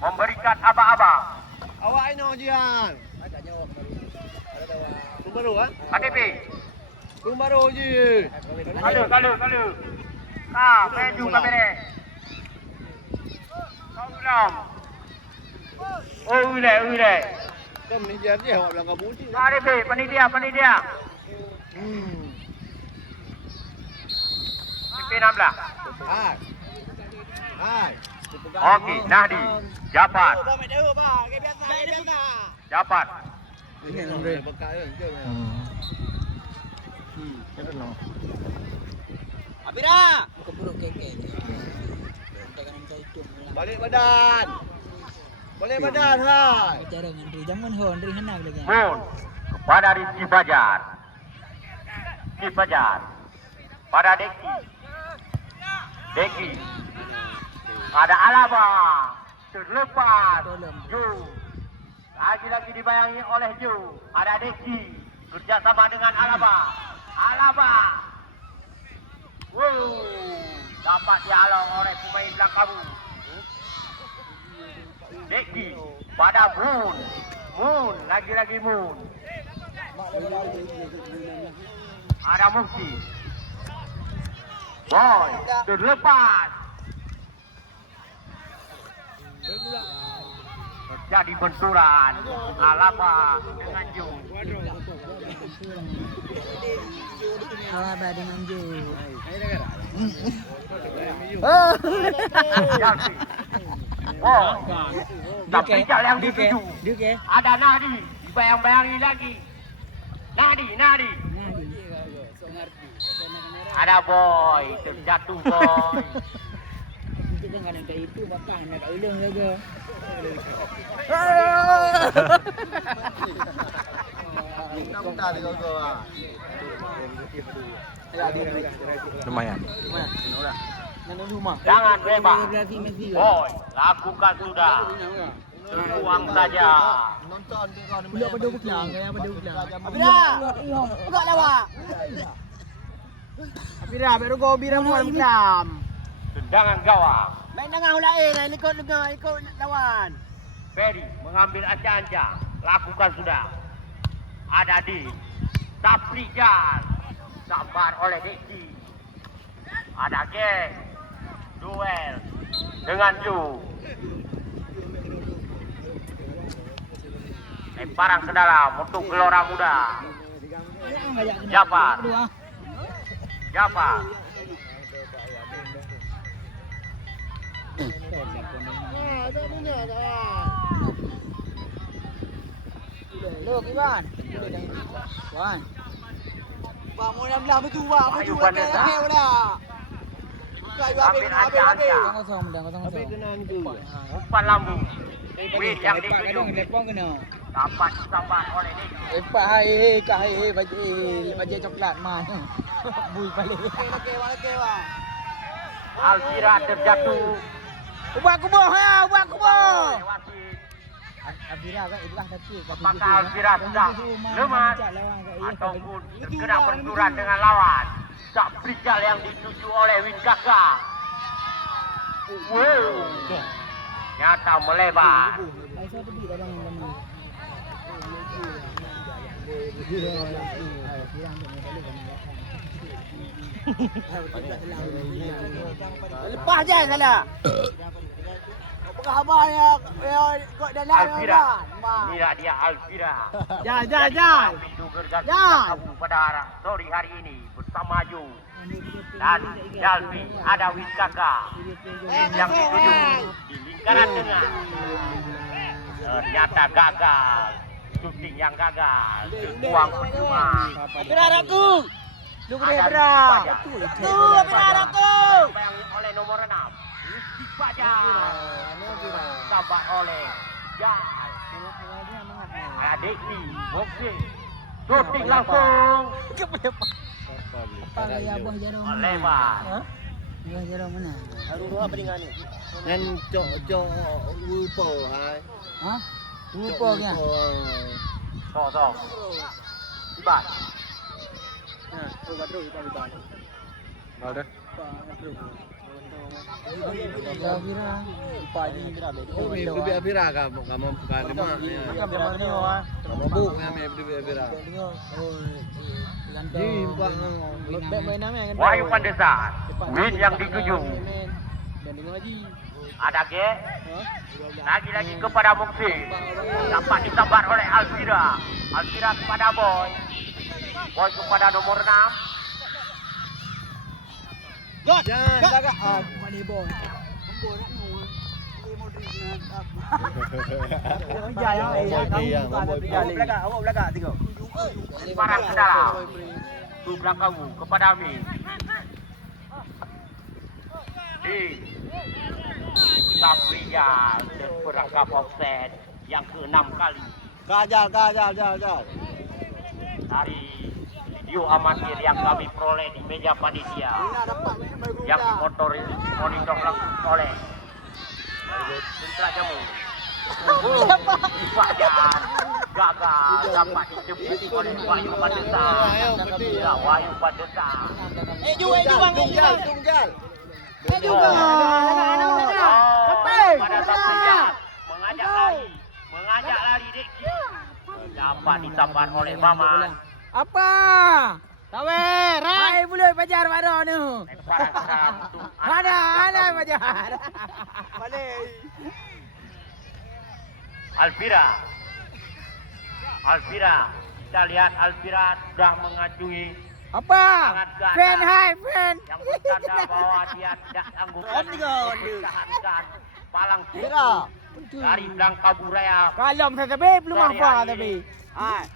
memberikan abang-abang. Awak ini Jian. Belum baru ah? KTP. Belum baru je. Kalau. Peju kamera. Kau belum. Oh, udah. Kamu ni Jian je awak bilang kamu je. KTP, panitia. CP 16. Hai. Okey, Nahdi. Japat. Japat. Ini nomor bekas ke? Abira. Keburu keke. Balik badan. Balik badan, hai. Bicara dengan Andri. Jangan ho, Andri hendak lagi. Mun kepada Rizky Fajar. Pada Deki. Ada Alaba. Terlepas. Ju. Lagi dibayangi oleh Ju. Ada Deki. Kerjasama dengan Alaba. Dapat dihalau oleh pemain belakang. Deki pada Moon. Lagi Moon. Ada Mufti. Boy terlepas. Terjadi benturan Alaba dengan Ju. Alaba dengan Ju. Jalfi. Oh, tapi yang dituju. Ada Nadi. Dibayang-bayangi lagi. Nadi. Ada Boy. Terjatuh Boy. Kita kadang kat itu bapak nak kat ulung jaga. Nak dia kau ah. Lumayan. Nak rumah. Jangan bebas. Boy, lakukan sudah. Buang saja. Nonton dia kau Belum pada bukan, yang pada bukan. Abira. Buka lawak. Abira, baru kau Abira muat kelam. Tendangan gawang. Main dengan lain, ikut lawan. Ferry mengambil ancang-ancang. Lakukan sudah. Ada di Taprijan. Sabar oleh Deki. Ada geng. Duel dengan Ju. Lemparan ke dalam untuk Gelora Muda. Japat. Lo Iwan. Wan. Bang mau dalam belah betul bang. Betul pakai dah. Buka Ambil ancang-ancang. Habis kena ni. Umpan lambung. Win yang dituju. Lepong kena. Dapat disambar oleh Deki. Baju coklat man. Bui balik. Okey bang. Alfira terjatuh. Ubah kubur. Wasit. Abira kan ilah tapi Apakah Alfira sudah lemas ataupun terkena benturan dengan lawan? Tak Prijal yang dituju oleh Winkaka. Nyata melebar. Lepas je salah. Apakah abang yang kau dalam Alfira. Tidak dia Alfira. Jan. Pintu gergaji kamu pada sore hari ini bersama Ju dan Jalfi. Ada Winkaka yang dituju di lingkaran tengah. Ternyata gagal. Shooting yang gagal. Terbuang percuma. Abira aku. Lu boleh Ada Abira. Rizky Tu Abira aku. Dibayangi oleh nomor 6. Rizky Fajar. Sabar oleh Jal. Ada Deki. Boxing. Shooting langsung. Apa gaya buah jarum? Lebar. Buah jarum mana? Arwah peringkat ni. Dan cok lupa hai. Ha? Lupa nya. So. Iban. Nah, tu baru kita bicara. Ada. Lupa. Afira. Ipa ni Afira betul. Oh, may bibig Afira ka mo ka lima. Kamu bu yang may bibig Afira. Wahyu Pandesar, win yang dituju. Ada ke? Lagi-lagi kepada Mukti. Dapat disambar oleh Alvira. Alvira kepada Boy. Boy kepada nomor 6. Jangan jaga. Mani Boy. Parang ke dalam. Tu belakangmu kepada Amin. Di Sapriya perangkap offset yang ke-6 kali Kajal. dari video amatir yang kami peroleh di meja panitia yang dimonitor langsung oleh Sentra Jamu. Fajar gagal dapat dijemput oleh Wahyu Pandesar. Wahyu Pandesar. Tunggal. Pada Sapriya mengajak lari Deki. Dapat disambar oleh Maman. Apa? Tawer, hai boleh pajar pada ni. Ada pajar. Balik. Alvira, kita lihat Alvira sudah mengacungi Apa? Fan hai fan. yang bertanda bahwa dia tidak sanggup mempertahankan palang Fira dari Blanka Buraya. Kalom saya tapi belum apa tapi. Hai.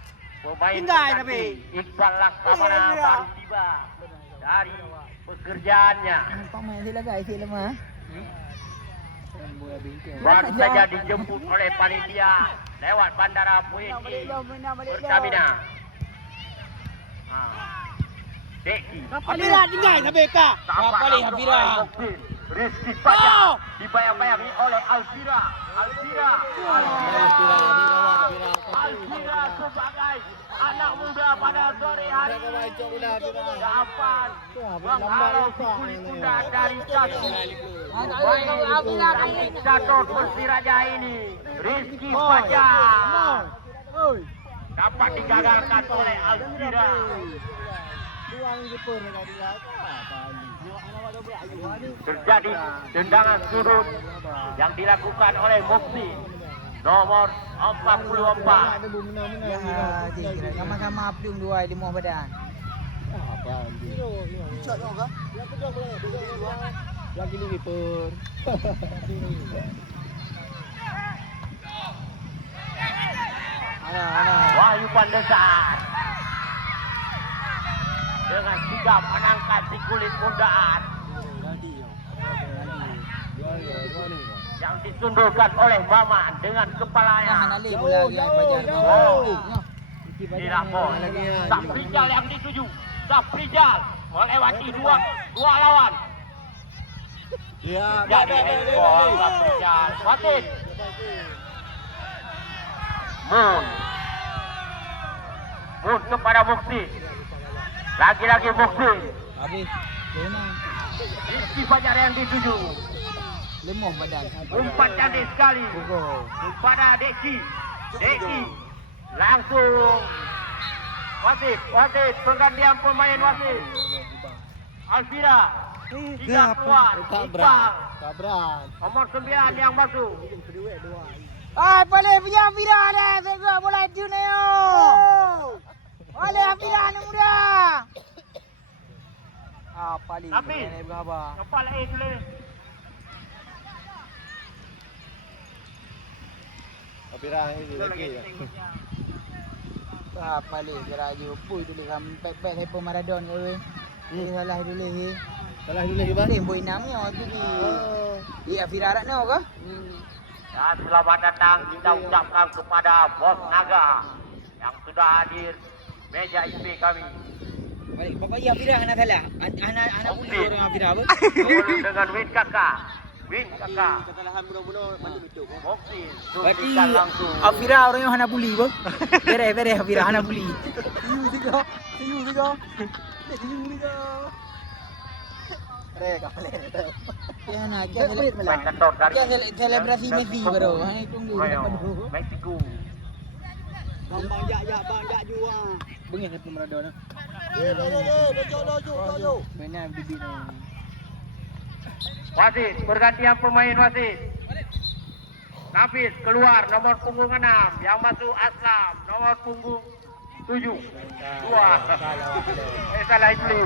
Pemain Tinggal pengganti tapi. Iqbal Laksamana baru tiba dari pekerjaannya. Pemain sila guys, sila mah. Baru saja dijemput oleh panitia lewat bandara Puiti Pertamina. Deki. Hafira tinggal sampai ka. Apa ni Hafira? Rizky saja dibayang-bayangi oleh Alvira. Alvira sebagai anak muda pada sore hari dapat menghalau si kulit muda dari kaki. Baik diktator Persiraja ini Rizky Fajar dapat digagalkan oleh Alvira. Terjadi tendangan sudut yang dilakukan oleh Mukti nomor 44. Sama-sama apung dua di Muhammad badan. Lagi lagi per. Wahyu Pandesar dengan sigap menangkap si kulit mudaan yang disundulkan oleh Maman dengan kepalanya. Dirangkul. Saprijal yang dituju. Saprijal melewati dua lawan. Jadi ekor Saprijal. Watin. Mun kepada Mukti. Lagi-lagi Mukti. Habis. Rizky Fajar yang dituju. Lemah badan. Umpan cantik sekali kepada Deki. Deki langsung wasit penggantian pemain wasit. Alvira tidak keluar. Iqbal nomor 9 yang masuk. Boleh punya Hafira dah. Saya bola itu ni yo. Boleh Hafira ni muda. Paling. Tapi kepala dulu. Afira ini lagi. Paling keraju pui dulu kan pek-pek hepo Maradon ke. Salah dulu he. Ni boy namanya tu di Hafira rak no ke? Dan selamat datang kita ucapkan kepada Bos Naga yang sudah hadir meja IP kami. Baik, Bapak ya Hafira anak salah. Anak pun orang Hafira apa? Dengan Win Kakak. Kesalahan bunuh-bunuh macam itu. Mukti Berarti suntikan langsung. Hafira orang yang hana buli bang. Beres Hafira hana buli. See you juga. Ya nak Main kendor garis. selebrasi Messi baru. Hai tunggu. Mexico. Bengih ke Maradona. Mainnya bibit. Wasit, pergantian pemain wasit. Nafis keluar nomor punggung 6, yang masuk Aslam nomor punggung 7. Keluar. Salah ikli.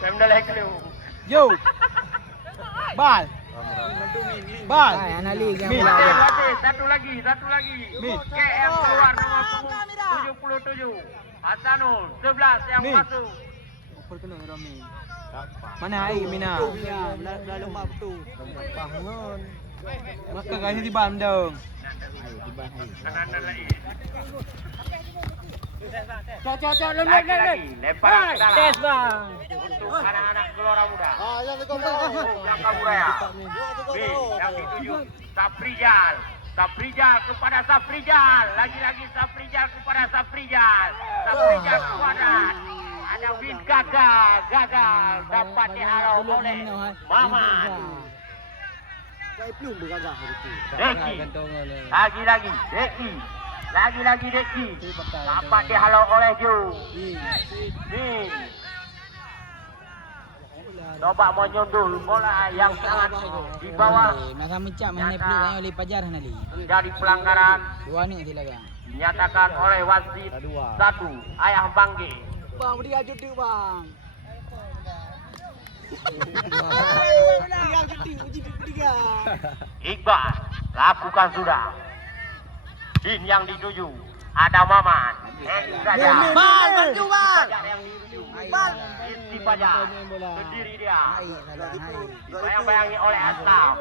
Salah ikli. Yo. Bal. Bal. Anak lig yang Wasit, satu lagi. KM keluar nomor punggung 77. Hasanul 11 yang masuk. Perkena Romi. Mana air Mina? Lalu mak betul. Maka kasi di bandung. Kanan lagi. Cok, Lagi. Lempar ke dalam. Tes bang. Untuk anak-anak Gelora Muda. yang Langkah Buraya. B yang dituju Safrijal kepada Safrijal. Lagi-lagi Safrijal kepada Safrijal kepada ada Win gagal dapat dihalau oleh Maman. Deki lagi Deki dapat dihalau oleh Jo. Coba menyundul bola yang sangat di bawah. Masa mencak mana pelik kan oleh Pajar nali. Jadi pelanggaran Dua ni silakan. dinyatakan oleh wasit 1 Ayah Bangge. Bang, beri aja tu bang. Iqbal lakukan sudah. Din yang dituju ada Maman. Bal, bantu bal. Bal. Rizky Fajar sendiri dia. Bayang-bayangi oleh Aslam.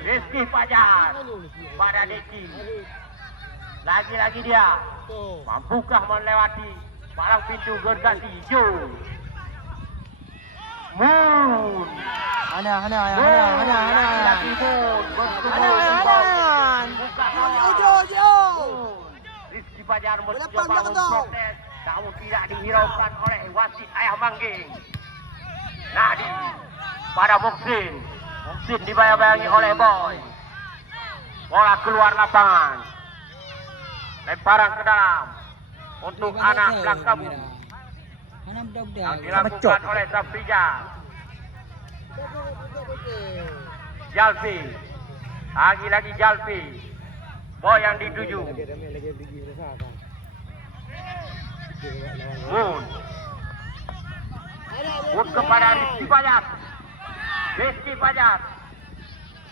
Rizky Fajar pada Deki. Lagi-lagi dia. Mampukah melewati palang pintu gergasi Jo. Moon. Hana. Lagi-lagi Moon. Buka Rizky Fajar mencoba memprotes, namun tidak dihiraukan oleh wasit Ayah Mangging. Nadi pada Muksin dibayang-bayangi oleh Boy. Bola keluar lapangan. Lemparan ke dalam untuk anak Langkabu. Hana budak-budak. Yang dilakukan oleh Safrijal. Jalfi. Lagi-lagi Jalfi. Boy yang dituju. Moon kepada Rizky Fajar.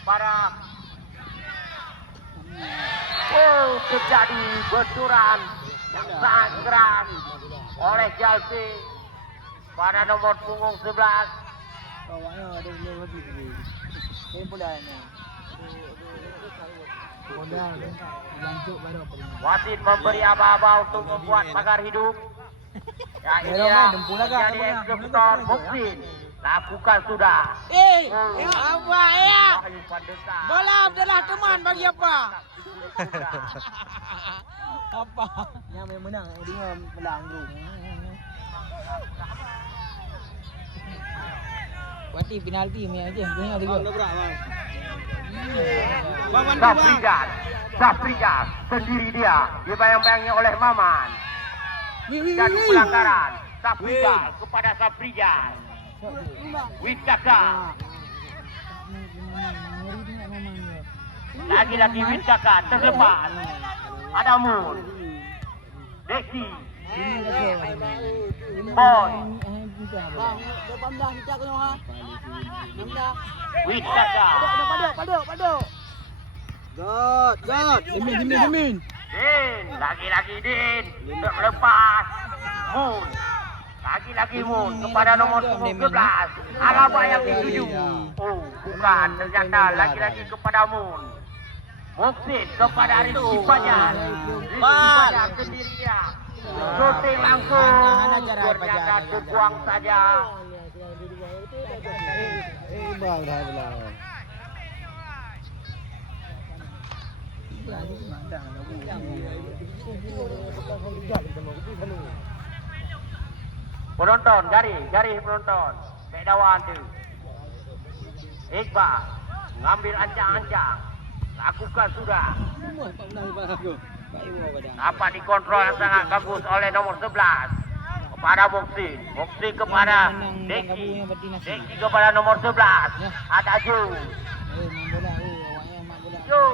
Pada terjadi benturan yang sangat keras oleh Jalfi pada nomor punggung 11. Bawahnya ada lebih. Ini pula ni. Wasit memberi aba-aba untuk membuat pagar hidup. Ya ini ya, jadi eksekutor Muksin. Lakukan sudah. Apa ya? Wahyu Pandesa. Bola adalah teman bagi apa? Apa? Yang menang dia menang bro. Wati penalti ni aja. Tengok tiga. Safrijal sendiri dia dibayang-bayangi oleh Maman. Jadi pelanggaran Safrijal kepada Safrijal. Witkaka. Lagi-lagi Witkaka terlepas. Ada Moon. Deki. Boy. Witkaka. Paduk. God. Dimin. Din, lagi-lagi Din, terlepas. Moon, lagi-lagi Moon kepada nomor 11. Alaba yang dituju. Oh, bukan, ternyata lagi-lagi kepada Moon. Muksin kepada Rizky Fajar. Rizky Fajar sendiri dia. Shooting langsung, ternyata terbuang saja. Penonton, garis penonton. dawan tu. Iqbal ngambil ancang-ancang. Lakukan sudah. Dapat dikontrol yang sangat bagus oleh nomor 11 kepada Muksin. Muksin kepada Deki. Deki kepada nomor 11. Ada Ju. Main bola. Awaknya main bola. Ju.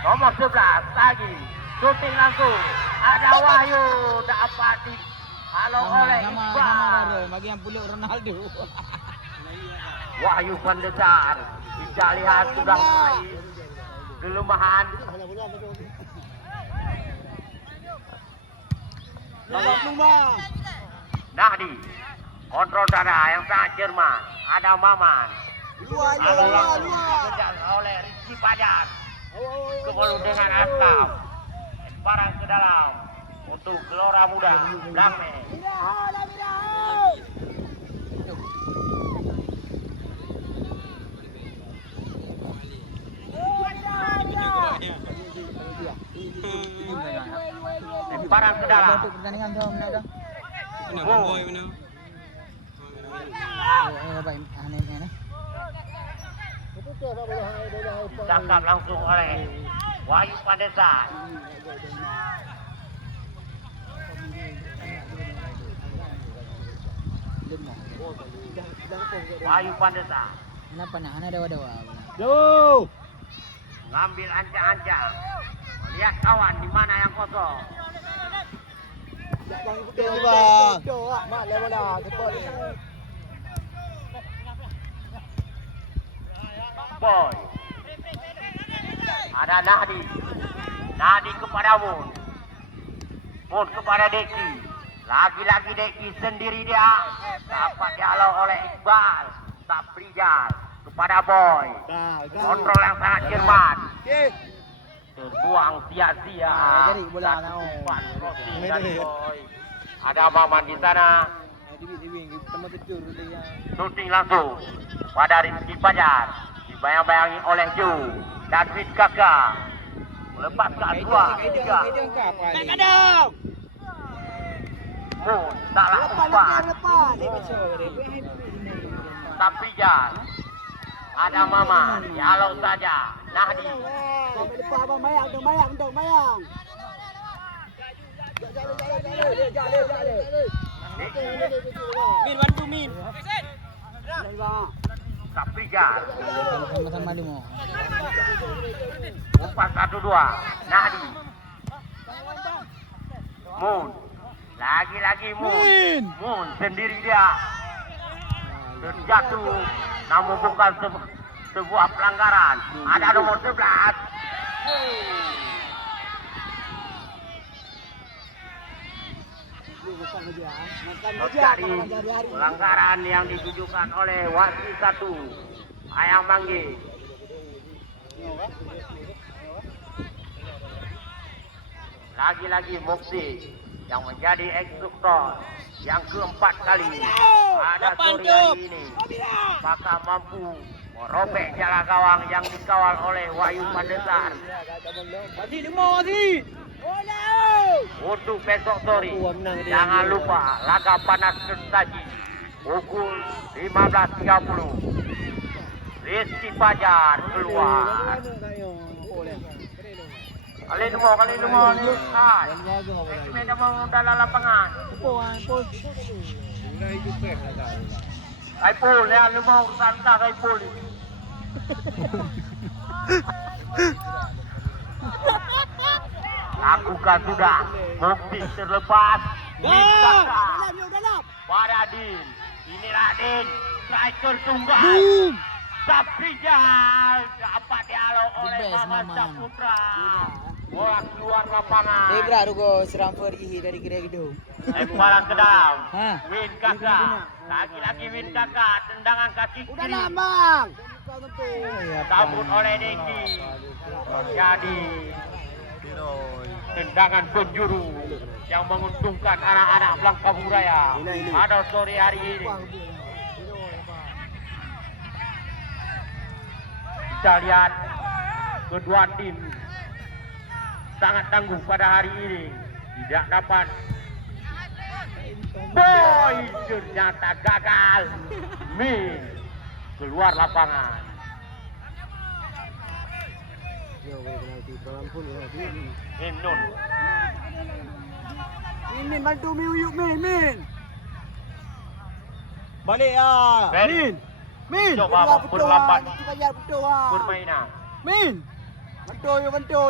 Nomor 11 lagi. Shooting langsung. Ada Wahyu. Dapat dihalau oleh Nama Iqbal. dia bagi yang puluk Ronaldo. Wahyu Pandesar. Kita lihat sudah mulai kelemahan. Nahdi. Kontrol darah yang sangat cermat. Ada Maman. Lalu langsung dikejar oleh Rizky Pajar. Kembali dengan Aslam. Barang ke dalam. Untuk Gelora Muda. Damai. Barang ke dalam. Untuk pertandingan tu mana dah? Oh. Baik aneh-aneh. Ditangkap langsung oleh Wahyu Pandesar. Wahyu Pandesar Kenapa nak ana dawa-dawa? ngambil ancang-ancang. Melihat kawan di mana yang kosong. Boy. Ada Nahdi. Nahdi kepada Mun. Mun kepada Deki. Lagi-lagi Deki sendiri dia. Dapat dihalau oleh Iqbal. Saprijal kepada Boy. Kontrol yang sangat cermat. Terbuang sia-sia. Jadi bola nak. Umpan crossing dari Boy. Ada Maman di sana. Shooting langsung pada Rizky Pajar. Dibayang-bayangi oleh Ju dan Win Kakak. Melepaskan 2-3. Mun salah umpan. Saprijal. Ada Maman. Dihalau saja. Nahdi. Saprijal. Sama-sama demo. Umpan 1-2. Nahdi. Mun. Lagi-lagi Mun. Mun sendiri dia. Terjatuh. Namun bukan sebuah pelanggaran. Ada nomor 11. Terjadi pelanggaran yang ditujukan oleh wasit 1 Ayang Manggi. Lagi-lagi Moksi yang menjadi eksekutor yang keempat kali pada sore hari ini. Apakah mampu merobek jala gawang yang dikawal oleh Wahyu Pandesar? Untuk besok sore, jangan lupa laga panas tersaji pukul 15.30. Rizky Pajar keluar. Kali demo. Medan mau dalam lapangan. Kaipul, ya lu mau urusan kah Kaipul? Lakukan sudah. Mukti terlepas. Pada Din. Inilah Din. Striker tunggal. Saprijal dapat dihalau oleh Maman Saputra. Bola keluar lapangan. Debra rugo serang pergi dari Geregido. Lemparan ke dalam. Ha. Win Kakak. Lagi-lagi Win Kakak. Tendangan kaki kiri. Sambut oleh Deki. Jadi tendangan penjuru yang menguntungkan anak-anak Blangkaburaya pada sore hari ini. Kita lihat kedua tim sangat tangguh pada hari ini. Tidak dapat Boy, ternyata gagal. Min keluar lapangan. Min Nun. Min bantu Min uyuk Min. Balik ah. Min. Min. Coba berlambat Kita bayar betul ah. permainan. Min. Bantu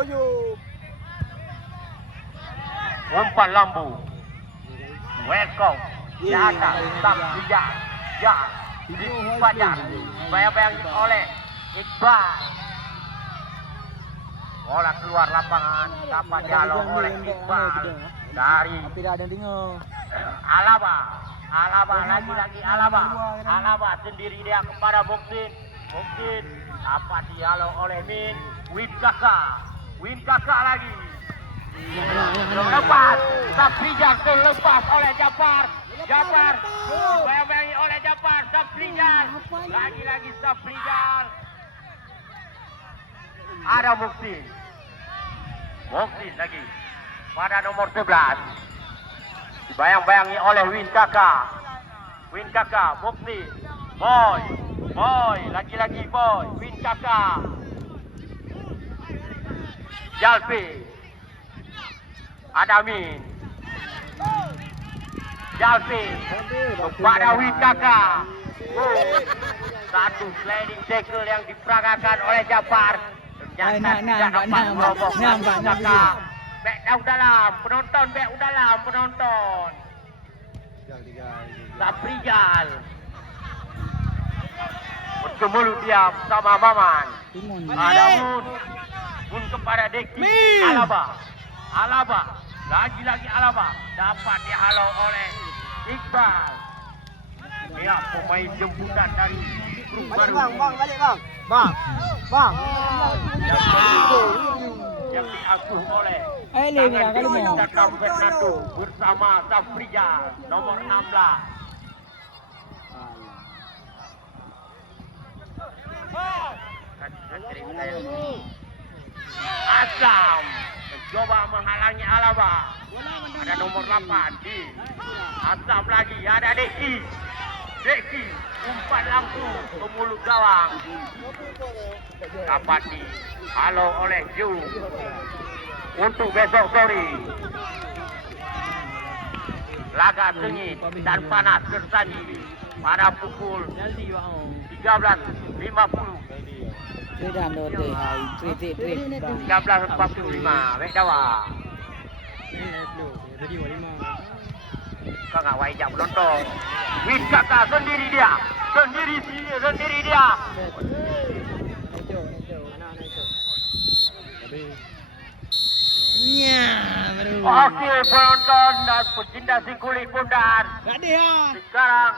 you. Umpan lambu. Welcome. Jata, tak bijak. Ya. Dipajar. Bayang-bayang oleh Iqbal. Bola keluar lapangan. Dapat dialog oleh Iqbal. Dari Tapi dah ada yang dengar. Alaba. Alaba lagi-lagi Alaba. Alaba sendiri dia kepada Muksin. Muksin dapat dialog oleh Min. Win Kakak lagi. Lepas. Safrijan terlepas oleh Jafar. Jafar. Bayang-bayangi oleh Jafar. Safrijan. Lagi-lagi Safrijan. Ada Muksin. Muksin lagi. Pada nomor 11. Dibayang-bayangi oleh Win Kakak. Win Kakak. Muksin. Boy. Lagi-lagi Boy. Win Kakak. Jalfi. Adamin. Jalfi. Kepada Win Kakak. Satu sliding tackle yang diperagakan oleh Jafar. Ternyata tidak dapat merobohkan Win Kakak. Back down dalam. Penonton. Safrijal. Berkemulu dia bersama Maman. Timun. Ada Mun kepada Deki. Alaba. Lagi-lagi Alaba. Dapat dihalau oleh Iqbal. Ya, pemain jemputan dari grup baru. Balik bang. Bang. Yang diasuh oleh Ini merah kali mau. Datang Fernando bersama Safrijal nomor 16. Aslam mencoba menghalangi Alaba. Ada nomor 8 di Aslam lagi. Ada Deki. Umpan langsung ke mulut gawang. Dapat dihalau oleh Ju. Untuk besok sore. Laga sengit dan panas tersaji pada pukul 13.50. Sudah ada hai trip. 13.45. Baik dawa. Kau nggak wajib penonton. Win Kakak sendiri dia. Sendiri dia. Ya, baru. Okey penonton dan pecinta si kulit bundan. Sekarang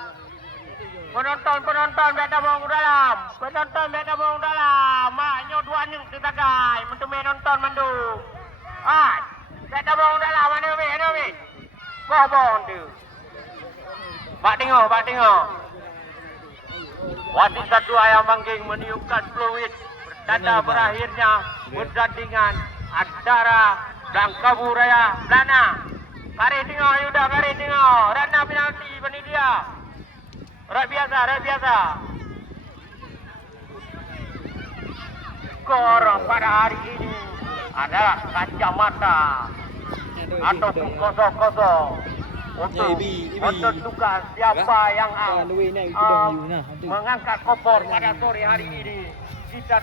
penonton bek tabung dalam. Maknyo dua nyeng setagai. Mentu nonton mandu. Bek tabung dalam mana we. Boh tu. Bak tengok. Wasit satu ayam bangging meniupkan peluit. Bertanda berakhirnya pertandingan antara Langkabu Raya Belana. Kari tengok. Rana penalti bani dia. Rat biasa. Skor pada hari ini adalah kacamata ataupun 0-0 untuk menentukan siapa yang mengangkat koper pada sore hari ini. Kita